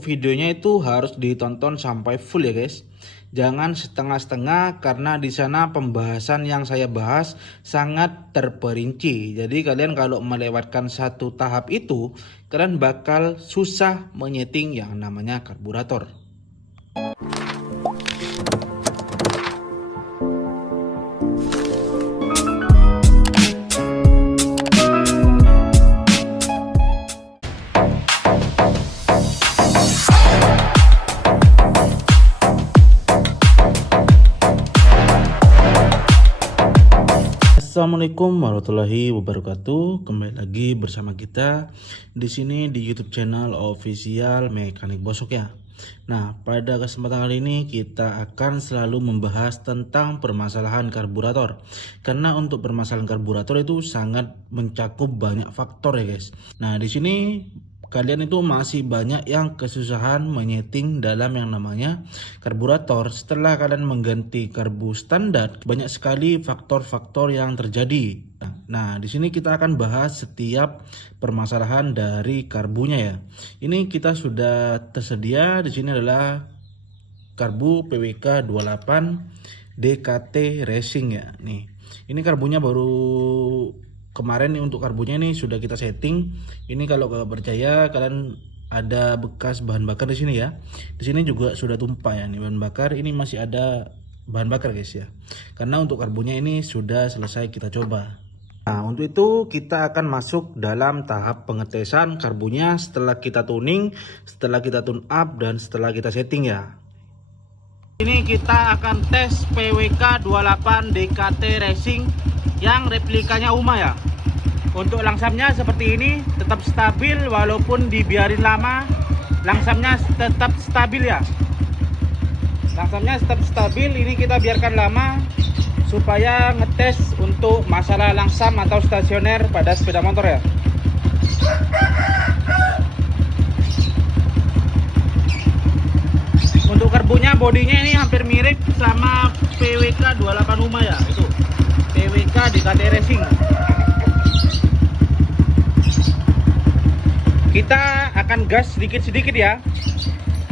Videonya itu harus ditonton sampai full ya guys. Jangan setengah-setengah karena di sana pembahasan yang saya bahas sangat terperinci. Jadi kalian kalau melewatkan satu tahap itu, kalian bakal susah menyeting yang namanya karburator. Assalamualaikum warahmatullahi wabarakatuh. Kembali lagi bersama kita di sini di YouTube channel official Mekanik Bosok ya. Nah, pada kesempatan kali ini kita akan selalu membahas tentang permasalahan karburator. Karena untuk permasalahan karburator itu sangat mencakup banyak faktor ya guys. Nah, di sini kalian itu masih banyak yang kesusahan menyeting dalam yang namanya karburator. Setelah kalian mengganti karbu standar, banyak sekali faktor-faktor yang terjadi. Nah, di sini kita akan bahas setiap permasalahan dari karbunya ya. Ini kita sudah tersedia di sini adalah karbu PWK 28 DKT Racing ya. Nih, ini karbunya baru kemarin nih, untuk karbunya ini sudah kita setting. Ini kalau nggak percaya, kalian ada bekas bahan bakar di sini ya. Di sini juga sudah tumpah ya nih bahan bakar. Ini masih ada bahan bakar guys ya. Karena untuk karbunya ini sudah selesai kita coba. Nah, untuk itu kita akan masuk dalam tahap pengetesan karbunya setelah kita tuning, setelah kita tune up, dan setelah kita setting ya. Ini kita akan tes PWK 28 DKT Racing yang replikanya UMA ya. Untuk langsamnya seperti ini, tetap stabil walaupun dibiarin lama, langsamnya tetap stabil ya. Langsamnya tetap stabil, ini kita biarkan lama supaya ngetes untuk masalah langsam atau stasioner pada sepeda motor ya. Untuk karbunya, bodinya ini hampir mirip sama PWK 28 UMA ya, itu PWK DKT Racing. Kita akan gas sedikit-sedikit ya.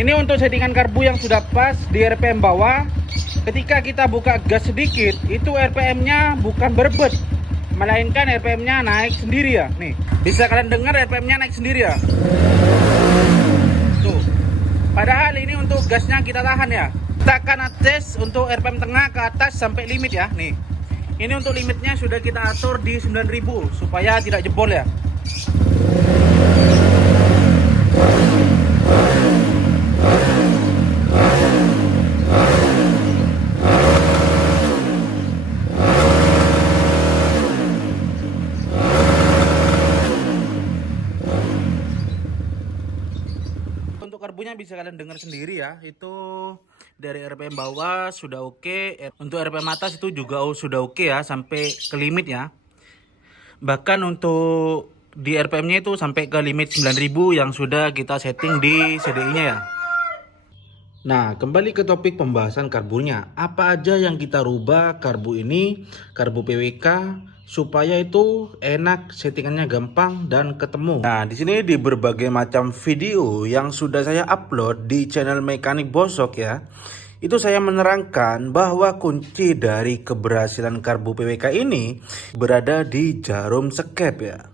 Ini untuk settingan karbu yang sudah pas di RPM bawah. Ketika kita buka gas sedikit, itu RPM-nya bukan berebut, melainkan RPM-nya naik sendiri ya. Nih, bisa kalian dengar RPM-nya naik sendiri ya. Tuh. Padahal ini untuk gasnya kita tahan ya. Kita akan tes untuk RPM tengah ke atas sampai limit ya. Nih. Ini untuk limitnya sudah kita atur di 9000 supaya tidak jebol ya. Untuk karbunya bisa kalian dengar sendiri ya, itu dari RPM bawah sudah oke. Untuk RPM atas itu juga sudah oke ya, sampai ke limit ya. Bahkan untuk di RPM-nya itu sampai ke limit 9000 yang sudah kita setting di CDI-nya ya. Nah, kembali ke topik pembahasan karbunya. Apa aja yang kita rubah karbu ini, karbu PWK, supaya itu enak, settingannya gampang dan ketemu. Nah, di sini di berbagai macam video yang sudah saya upload di channel Mekanik Bosok ya, itu saya menerangkan bahwa kunci dari keberhasilan karbu PWK ini berada di jarum skep ya.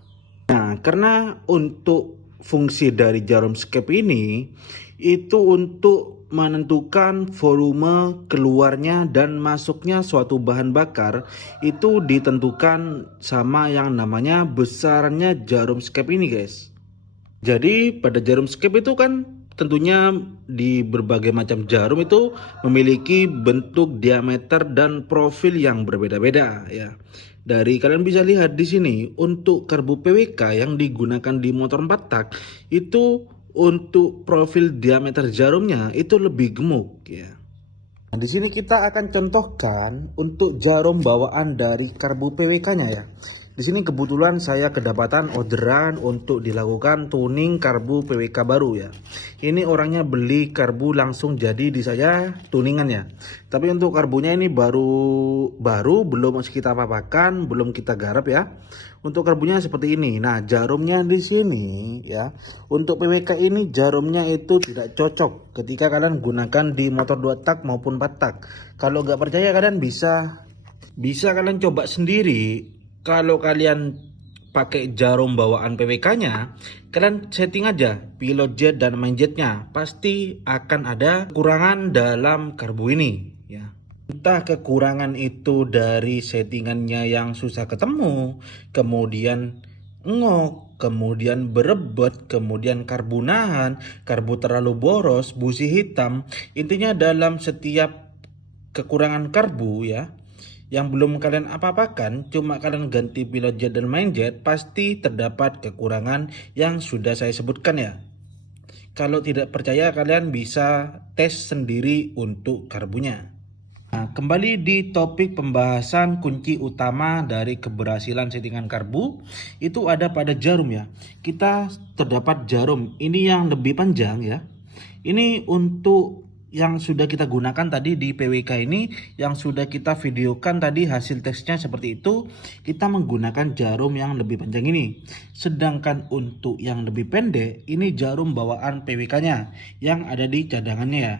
Nah, karena untuk fungsi dari jarum skep ini itu untuk menentukan volume keluarnya dan masuknya suatu bahan bakar, itu ditentukan sama yang namanya besarannya jarum skep ini guys. Jadi pada jarum skep itu kan tentunya di berbagai macam jarum itu memiliki bentuk, diameter, dan profil yang berbeda-beda ya. Dari kalian bisa lihat di sini untuk karbu PWK yang digunakan di motor 4 tak itu untuk profil diameter jarumnya itu lebih gemuk ya. Nah, di sini kita akan contohkan untuk jarum bawaan dari karbu PWK-nya ya. Di sini kebetulan saya kedapatan orderan untuk dilakukan tuning karbu PWK baru ya. Ini orangnya beli karbu langsung jadi di saya tuningannya. Tapi untuk karbunya ini baru belum kita papakan, belum kita garap ya. Untuk karbunya seperti ini. Nah, jarumnya di sini ya. Untuk PWK ini jarumnya itu tidak cocok ketika kalian gunakan di motor 2 tak maupun 4 tak. Kalau nggak percaya kalian bisa kalian coba sendiri. Kalau kalian pakai jarum bawaan PWK-nya, kalian setting aja pilot jet dan main jetnya. Pasti akan ada kekurangan dalam karbu ini ya. Entah kekurangan itu dari settingannya yang susah ketemu, kemudian ngok, kemudian berebut, kemudian karbu nahan, karbu terlalu boros, busi hitam. Intinya dalam setiap kekurangan karbu ya, yang belum kalian apa-apakan, cuma kalian ganti pilot jet dan main jet, pasti terdapat kekurangan yang sudah saya sebutkan ya. Kalau tidak percaya, kalian bisa tes sendiri untuk karbunya. Nah, kembali di topik pembahasan kunci utama dari keberhasilan settingan karbu, itu ada pada jarum ya. Kita terdapat jarum, ini yang lebih panjang ya. Ini untuk yang sudah kita gunakan tadi di PWK ini, yang sudah kita videokan tadi hasil tesnya seperti itu, kita menggunakan jarum yang lebih panjang ini. Sedangkan untuk yang lebih pendek, ini jarum bawaan PWK-nya yang ada di cadangannya ya.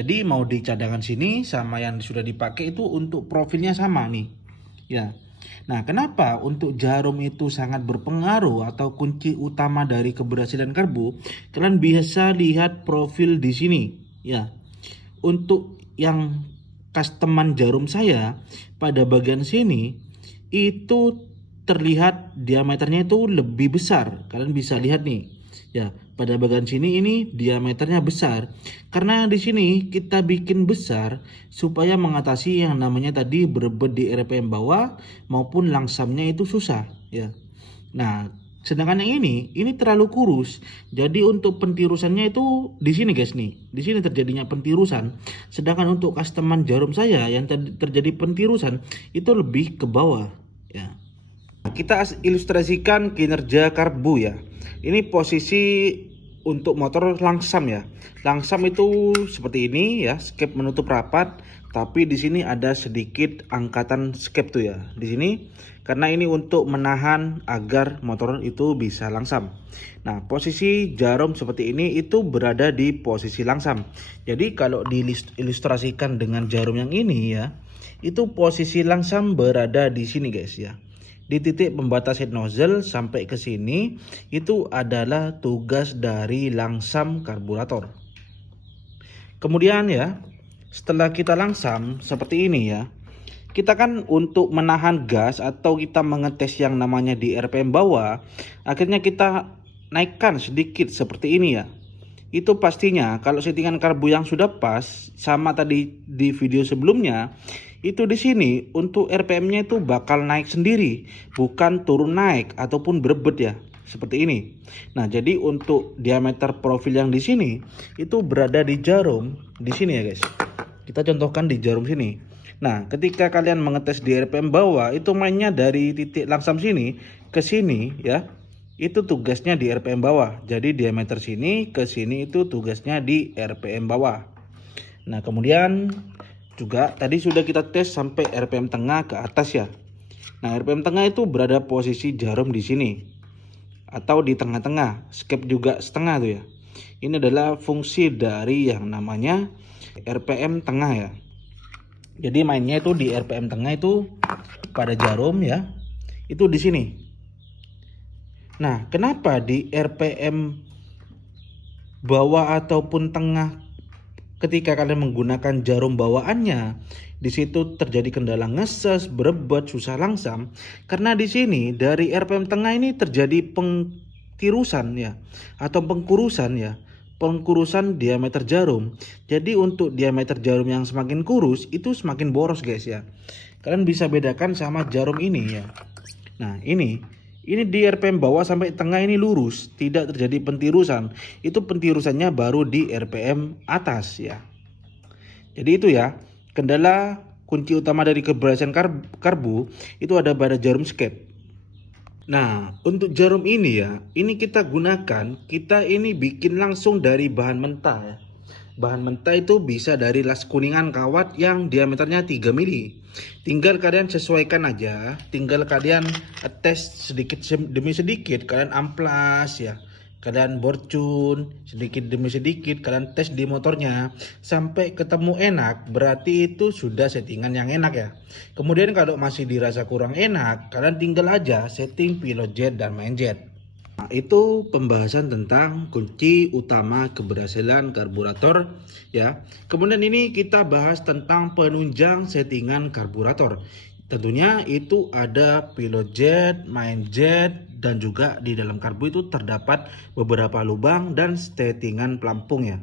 Jadi mau di cadangan sini sama yang sudah dipakai itu untuk profilnya sama nih. Ya. Nah, kenapa untuk jarum itu sangat berpengaruh atau kunci utama dari keberhasilan karbu? Kalian bisa lihat profil di sini, ya. Untuk yang customan jarum saya pada bagian sini itu terlihat diameternya itu lebih besar. Kalian bisa lihat nih, ya. Pada bagian sini ini diameternya besar karena di sini kita bikin besar supaya mengatasi yang namanya tadi berebut di RPM bawah maupun langsamnya itu susah ya. Nah, sedangkan yang ini terlalu kurus. Jadi untuk pentirusannya itu di sini guys nih. Di sini terjadinya pentirusan. Sedangkan untuk customan jarum saya yang terjadi pentirusan itu lebih ke bawah ya. Kita ilustrasikan kinerja karbu ya. Ini posisi untuk motor langsam ya. Langsam itu seperti ini ya, skep menutup rapat, tapi di sini ada sedikit angkatan skep tuh ya. Di sini karena ini untuk menahan agar motor itu bisa langsam. Nah, posisi jarum seperti ini itu berada di posisi langsam. Jadi kalau diilustrasikan dengan jarum yang ini ya, itu posisi langsam berada di sini guys ya. Di titik pembatas head nozzle sampai ke sini itu adalah tugas dari langsam karburator. Kemudian ya, setelah kita langsam seperti ini ya, kita kan untuk menahan gas atau kita mengetes yang namanya di RPM bawah, akhirnya kita naikkan sedikit seperti ini ya. Itu pastinya kalau settingan karbu yang sudah pas sama tadi di video sebelumnya, itu di sini untuk RPM-nya itu bakal naik sendiri, bukan turun naik ataupun berebut ya, seperti ini. Nah, jadi untuk diameter profil yang di sini itu berada di jarum di sini ya guys. Kita contohkan di jarum sini. Nah, ketika kalian mengetes di RPM bawah, itu mainnya dari titik langsam sini ke sini ya. Itu tugasnya di RPM bawah. Jadi diameter sini ke sini itu tugasnya di RPM bawah. Nah, kemudian juga tadi sudah kita tes sampai RPM tengah ke atas ya. Nah, RPM tengah itu berada posisi jarum di sini atau di tengah-tengah, skep juga setengah tuh ya. Ini adalah fungsi dari yang namanya RPM tengah ya. Jadi mainnya itu di RPM tengah itu pada jarum ya. Itu di sini. Nah, kenapa di RPM bawah ataupun tengah ketika kalian menggunakan jarum bawaannya, di situ terjadi kendala ngeses, berebut, susah langsam? Karena di sini dari RPM tengah ini terjadi pengtirusan ya atau pengkurusan ya. Pengkurusan diameter jarum. Jadi untuk diameter jarum yang semakin kurus itu semakin boros guys ya. Kalian bisa bedakan sama jarum ini ya. Nah, ini di RPM bawah sampai tengah ini lurus, tidak terjadi pentirusan. Itu pentirusannya baru di RPM atas ya. Jadi itu ya, kendala kunci utama dari keberhasilan karbu itu ada pada jarum skep. Nah, untuk jarum ini ya, ini kita gunakan, kita ini bikin langsung dari bahan mentah ya. Bahan mentah itu bisa dari las kuningan kawat yang diameternya 3 mili. Tinggal kalian sesuaikan aja, tinggal kalian tes sedikit demi sedikit, kalian amplas ya. Kalian borcun sedikit demi sedikit, kalian tes di motornya sampai ketemu enak, berarti itu sudah settingan yang enak ya. Kemudian kalau masih dirasa kurang enak, kalian tinggal aja setting pilot jet dan main jet. Nah, itu pembahasan tentang kunci utama keberhasilan karburator ya. Kemudian ini kita bahas tentang penunjang settingan karburator. Tentunya itu ada pilot jet, main jet, dan juga di dalam karbu itu terdapat beberapa lubang dan settingan pelampung ya.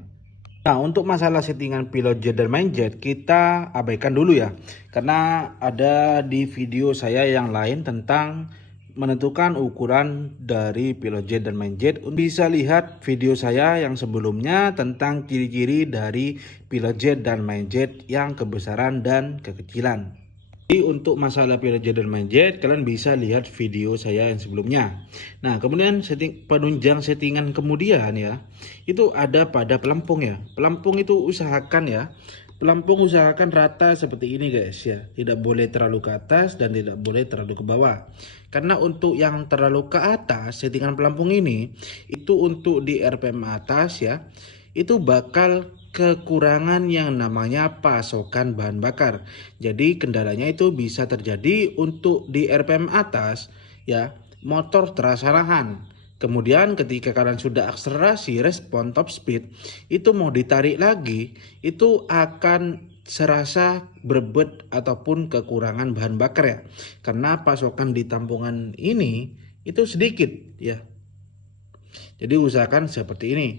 Nah, untuk masalah settingan pilot jet dan main jet kita abaikan dulu ya. Karena ada di video saya yang lain tentang menentukan ukuran dari pilot jet dan main jet. Bisa lihat video saya yang sebelumnya tentang ciri-ciri dari pilot jet dan main jet yang kebesaran dan kekecilan. Jadi untuk masalah pilot jet dan main jet kalian bisa lihat video saya yang sebelumnya. Nah, kemudian penunjang settingan kemudian ya, itu ada pada pelampung ya. Pelampung itu usahakan ya, pelampung usahakan rata seperti ini guys ya. Tidak boleh terlalu ke atas dan tidak boleh terlalu ke bawah. Karena untuk yang terlalu ke atas settingan pelampung ini itu untuk di RPM atas ya, itu bakal kekurangan yang namanya pasokan bahan bakar. Jadi kendalanya itu bisa terjadi untuk di RPM atas ya, motor terasa nahan. Kemudian ketika kalian sudah akselerasi respon top speed, itu mau ditarik lagi itu akan serasa berebut ataupun kekurangan bahan bakar ya. Karena pasokan di tampungan ini itu sedikit ya. Jadi usahakan seperti ini.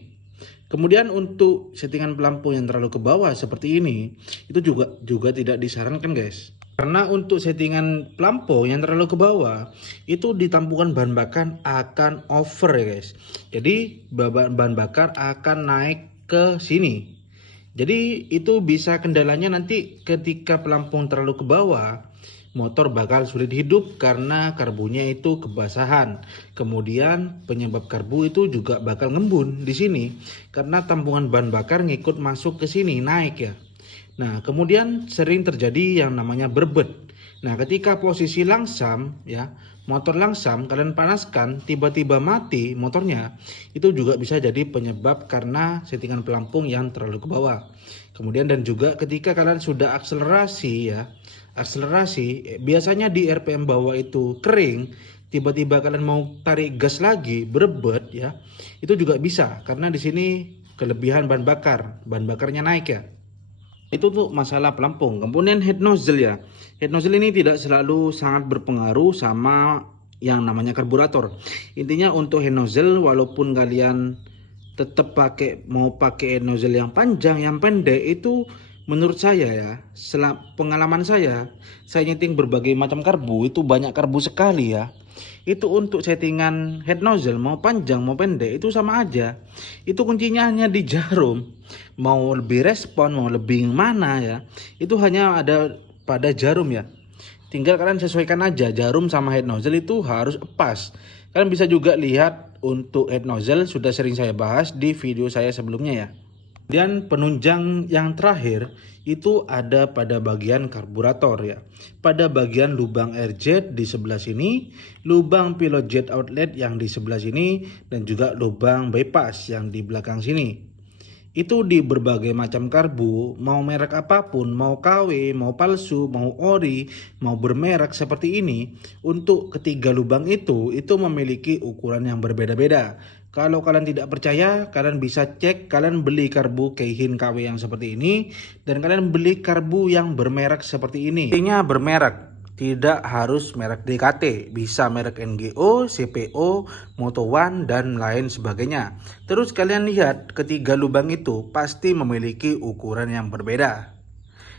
Kemudian untuk settingan pelampung yang terlalu ke bawah seperti ini, itu juga tidak disarankan guys. Karena untuk settingan pelampung yang terlalu ke bawah, itu ditampungan bahan bakar akan over ya guys. Jadi bahan bakar akan naik ke sini. Jadi itu bisa kendalanya nanti ketika pelampung terlalu ke bawah, motor bakal sulit hidup karena karbunya itu kebasahan. Kemudian penyebab karbu itu juga bakal ngembun di sini karena tampungan bahan bakar ngikut masuk ke sini naik ya. Nah, kemudian sering terjadi yang namanya berbet. Nah, ketika posisi langsam ya, motor langsam kalian panaskan tiba-tiba mati motornya, itu juga bisa jadi penyebab karena settingan pelampung yang terlalu ke bawah. Kemudian dan juga ketika kalian sudah akselerasi ya, akselerasi biasanya di RPM bawah itu kering, tiba-tiba kalian mau tarik gas lagi berebet ya, itu juga bisa karena di sini kelebihan bahan bakarnya naik ya. Itu tuh masalah pelampung. Kemudian head nozzle ya, head nozzle ini tidak selalu sangat berpengaruh sama yang namanya karburator. Intinya untuk head nozzle walaupun kalian tetap mau pakai head nozzle yang panjang yang pendek, itu menurut saya ya, pengalaman saya nyeting berbagai macam karbu, itu banyak karbu sekali ya. Itu untuk settingan head nozzle mau panjang mau pendek itu sama aja. Itu kuncinya hanya di jarum. Mau lebih respon, mau lebih mana ya, itu hanya ada pada jarum ya. Tinggal kalian sesuaikan aja jarum sama head nozzle itu harus pas. Kalian bisa juga lihat untuk head nozzle sudah sering saya bahas di video saya sebelumnya ya. Dan penunjang yang terakhir itu ada pada bagian karburator ya. Pada bagian lubang air jet di sebelah sini, lubang pilot jet outlet yang di sebelah sini, dan juga lubang bypass yang di belakang sini. Itu di berbagai macam karbu, mau merek apapun, mau KW, mau palsu, mau ori, mau bermerek seperti ini, untuk ketiga lubang itu memiliki ukuran yang berbeda-beda. Kalau kalian tidak percaya, kalian bisa cek, kalian beli karbu Keihin KW yang seperti ini, dan kalian beli karbu yang bermerek seperti ini. Intinya bermerek. Tidak harus merek DKT, bisa merek NGO, CPO, Moto One, dan lain sebagainya. Terus kalian lihat ketiga lubang itu pasti memiliki ukuran yang berbeda.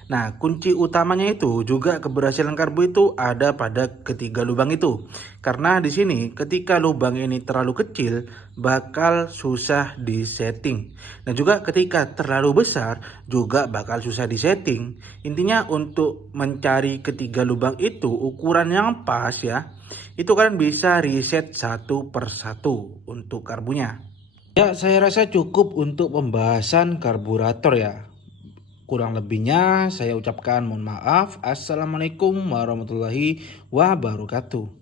Nah, kunci utamanya itu juga keberhasilan karbu itu ada pada ketiga lubang itu. Karena di sini ketika lubang ini terlalu kecil bakal susah disetting. Dan juga ketika terlalu besar juga bakal susah disetting. Intinya untuk mencari ketiga lubang itu ukuran yang pas ya. Itu kalian bisa reset satu per satu untuk karbunya. Ya, saya rasa cukup untuk pembahasan karburator ya. Kurang lebihnya saya ucapkan mohon maaf. Assalamualaikum warahmatullahi wabarakatuh.